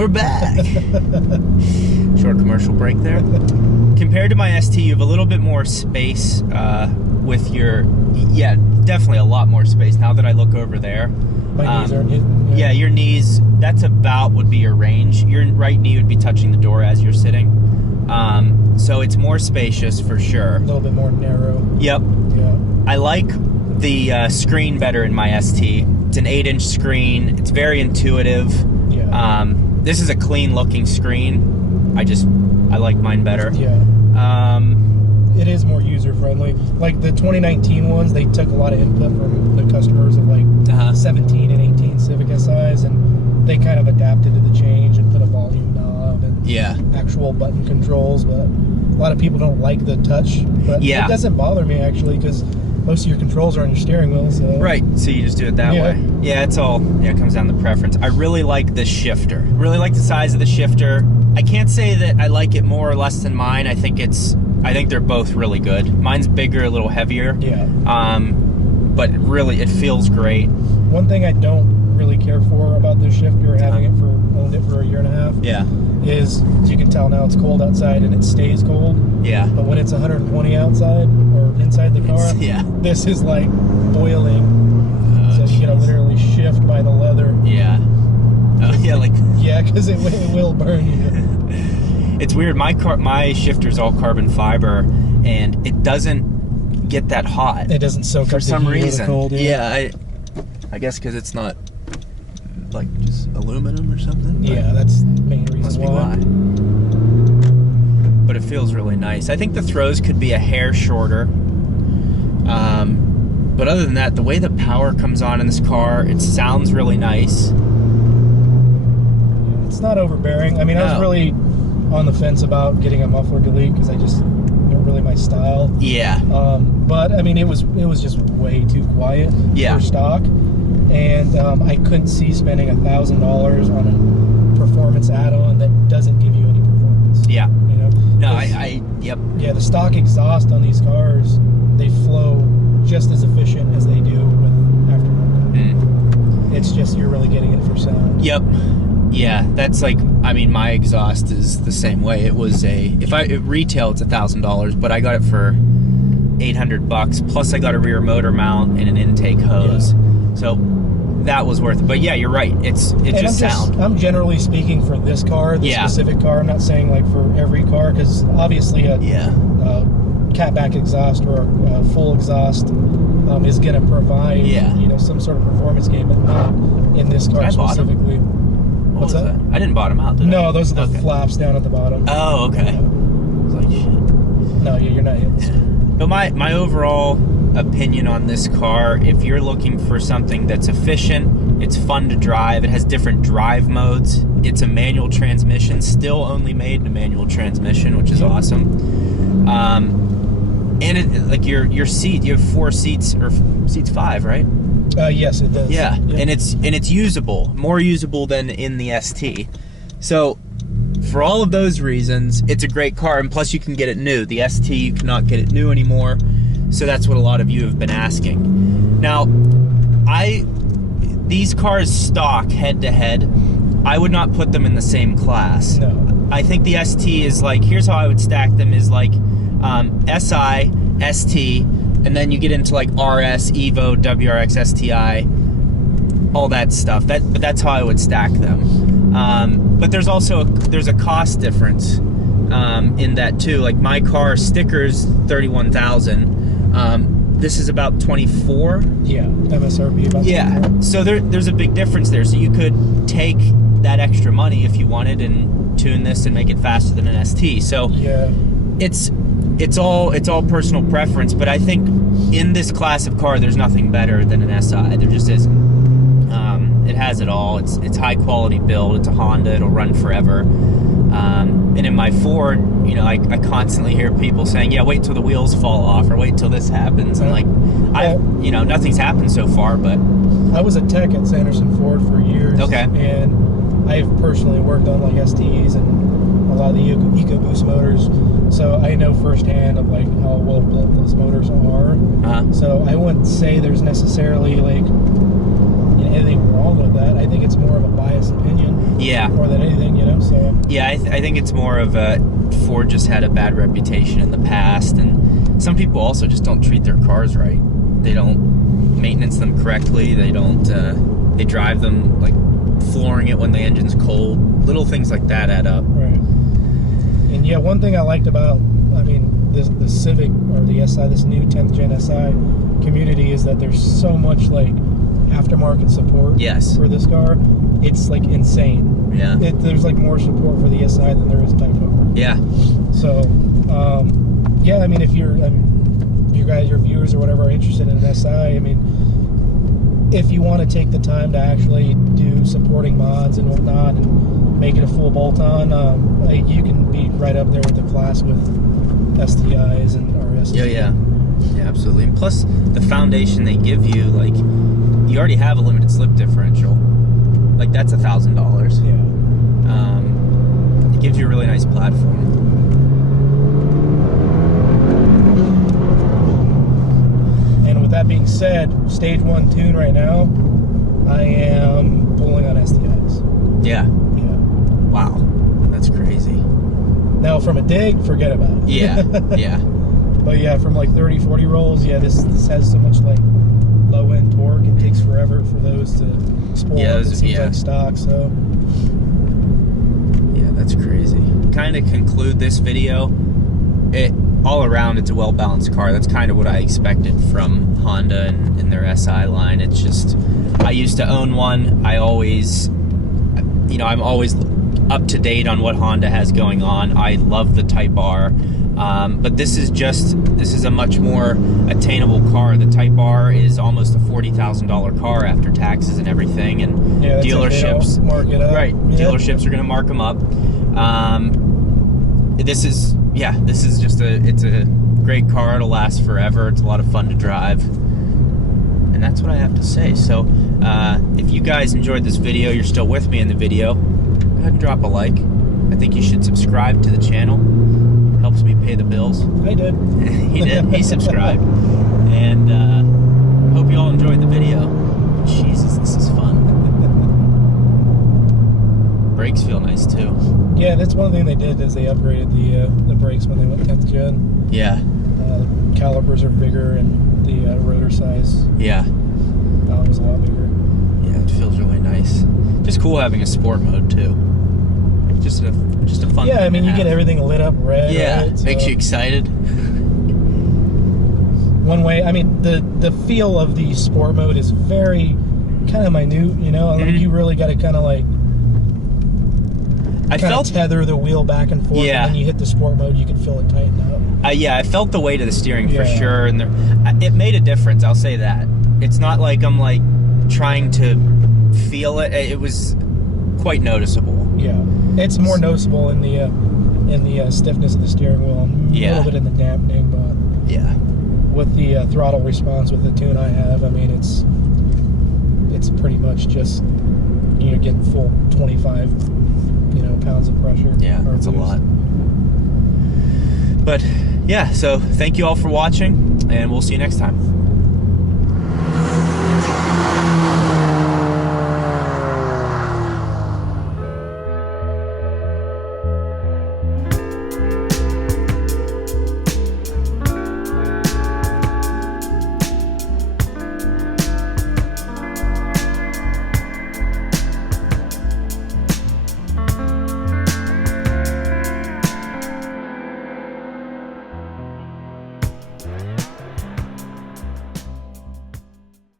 we're back. Short commercial break there. Compared to my ST, you have a little bit more space with your, yeah, definitely a lot more space now that I look over there. My knees aren't hitting. Yeah, your knees, that's about would be your range. Your right knee would be touching the door as you're sitting. So it's more spacious for sure. A little bit more narrow. Yep. Yeah. I like the screen better in my ST. It's an 8-inch screen. It's very intuitive. Yeah. This is a clean looking screen. I like mine better. Yeah. It is more user friendly. Like the 2019 ones, they took a lot of input from the customers of like 17 and 18 Civic SIs, and they kind of adapted to the change and put a volume knob and actual button controls. But a lot of people don't like the touch. But it doesn't bother me actually, because most of your controls are on your steering wheel. So. Right, so you just do it that way. Yeah, it's all, it comes down to preference. I really like the shifter. Really like the size of the shifter. I can't say that I like it more or less than mine. I think they're both really good. Mine's bigger, a little heavier. Yeah. But really, it feels great. One thing I don't really care for about this shifter, having owned it for a year and a half. Yeah. Is you can tell now it's cold outside and it stays cold. Yeah. But when it's 120 outside or inside the car, this is like boiling. So you gotta literally shift by the leather. Yeah. Yeah, like. Yeah, because it will burn you. It's weird. My shifter's all carbon fiber, and it doesn't get that hot. It doesn't soak for up some the heat reason. Or the cold, I guess because it's not like just aluminum or something. Yeah, that's the main reason. Must be why. But it feels really nice. I think the throws could be a hair shorter. But other than that, the way the power comes on in this car, it sounds really nice. It's not overbearing. I mean, I was really on the fence about getting a muffler delete because I just not really my style. Yeah. But I mean, it was just way too quiet for stock, and I couldn't see spending $1,000 on a performance add-on that doesn't give you any performance. Yeah. You know. No, yep. Yeah, the stock exhaust on these cars, they flow just as efficient as they do with aftermarket. It's just you're really getting it for sound. Yep. Yeah, that's like, I mean, my exhaust is the same way. It was it retail, it's $1,000, but I got it for $800 plus I got a rear motor mount and an intake hose. So that was worth it. But yeah, you're right. It's just sound. I'm generally speaking for this car, the specific car. I'm not saying like for every car, because obviously a catback exhaust or a full exhaust is going to provide some sort of performance gain, but not in this car specifically. What's that? I didn't bottom out, did I? No, those are the flaps down at the bottom. Oh, okay. I was like, shit. No, you're not hitting. But my overall opinion on this car, if you're looking for something that's efficient, it's fun to drive, it has different drive modes, it's a manual transmission, still only made in a manual transmission, which is awesome. And it, like your seat, you have 4 seats, or seats 5, right? Yes, it does. Yeah, and it's usable, more usable than in the ST. So for all of those reasons, it's a great car, and plus you can get it new. The ST, you cannot get it new anymore, so that's what a lot of you have been asking. Now, these cars stock head to head, I would not put them in the same class. No. I think the ST is like, here's how I would stack them, is like SI, ST, and then you get into like RS, Evo, WRX, STI, all that stuff. But that's how I would stack them. But there's also there's a cost difference in that too. Like my car stickers $31,000. This is about 24. Yeah, MSRP about 24. So there's a big difference there. So you could take that extra money if you wanted and tune this and make it faster than an ST. So it's all personal preference, but I think in this class of car, there's nothing better than an SI. There just isn't. It has it all. It's high quality build. It's a Honda. It'll run forever. And in my Ford, you know, I constantly hear people saying, "Yeah, wait till the wheels fall off," or "Wait till this happens." And like, you know, nothing's happened so far. But I was a tech at Sanderson Ford for years. Okay. And I've personally worked on like STs and a lot of the EcoBoost motors, so I know firsthand of like how well built those motors are. So I wouldn't say there's necessarily like anything wrong with that. I think it's more of a biased opinion. Yeah. More than anything, you know. So. Yeah, I think it's more of a Ford just had a bad reputation in the past, and some people also just don't treat their cars right. They don't maintenance them correctly. They don't. They drive them like flooring it when the engine's cold. Little things like that add up. Right. And yeah, one thing I liked about, I mean, the Civic or the SI, this new 10th gen SI community, is that there's so much like aftermarket support. Yes. For this car. It's like insane. Yeah. There's like more support for the SI than there is Type R. Yeah. So, yeah, I mean, if you're, you guys, your viewers or whatever are interested in an SI, I mean, if you want to take the time to actually do supporting mods and whatnot and make it a full bolt-on, like you can be right up there with the class with STIs and RSTs. Yeah, absolutely. And plus, the foundation they give you, like, you already have a limited slip differential. Like, that's $1,000. Yeah. It gives you a really nice platform. And with that being said, stage 1 tune right now, I am pulling on STIs. Yeah. Yeah. Wow. That's crazy. Now, from a dig, forget about it. Yeah. Yeah. But yeah, from like 30, 40 rolls, yeah, this has so much like low end torque. It takes forever for those to spool up. It seems like stock, so. Yeah, that's crazy. Kind of conclude this video. All around, it's a well-balanced car. That's kind of what I expected from Honda and their SI line. It's just, I used to own one. I always, you know, I'm always up to date on what Honda has going on. I love the Type R. But this is a much more attainable car. The Type R is almost a $40,000 car after taxes and everything, and yeah, dealerships mark it up. Right, yeah. Dealerships are going to mark them up. This is just it's a great car. It'll last forever. It's a lot of fun to drive, and that's what I have to say. So, if you guys enjoyed this video, you're still with me in the video, go ahead and drop a like. I think you should subscribe to the channel. Helps me pay the bills. I did. He did. He subscribed. And hope you all enjoyed the video. Jesus, this is fun. Brakes feel nice too. Yeah, that's one thing they did is they upgraded the brakes when they went 10th gen. Yeah. The calipers are bigger and the rotor size. Yeah. Was a lot bigger. Yeah, it feels really nice. Just cool having a sport mode too. Just a fun. Yeah, I mean, you get everything lit up red. Yeah, right? So makes you excited. One way, I mean, the feel of the sport mode is very kind of minute, you know. Like you really got to kind of like. I felt tether the wheel back and forth. Yeah. And then you hit the sport mode, you can feel it tighten up. Yeah, I felt the weight of the steering for sure, and it made a difference. I'll say that. It's not like I'm like trying to feel it. It was quite noticeable. Yeah, it's more noticeable in the stiffness of the steering wheel, and a little bit in the dampening, but yeah, with the throttle response with the tune I have, I mean it's pretty much just getting full 25 pounds of pressure. Yeah, that's a lot. But yeah, so thank you all for watching, and we'll see you next time.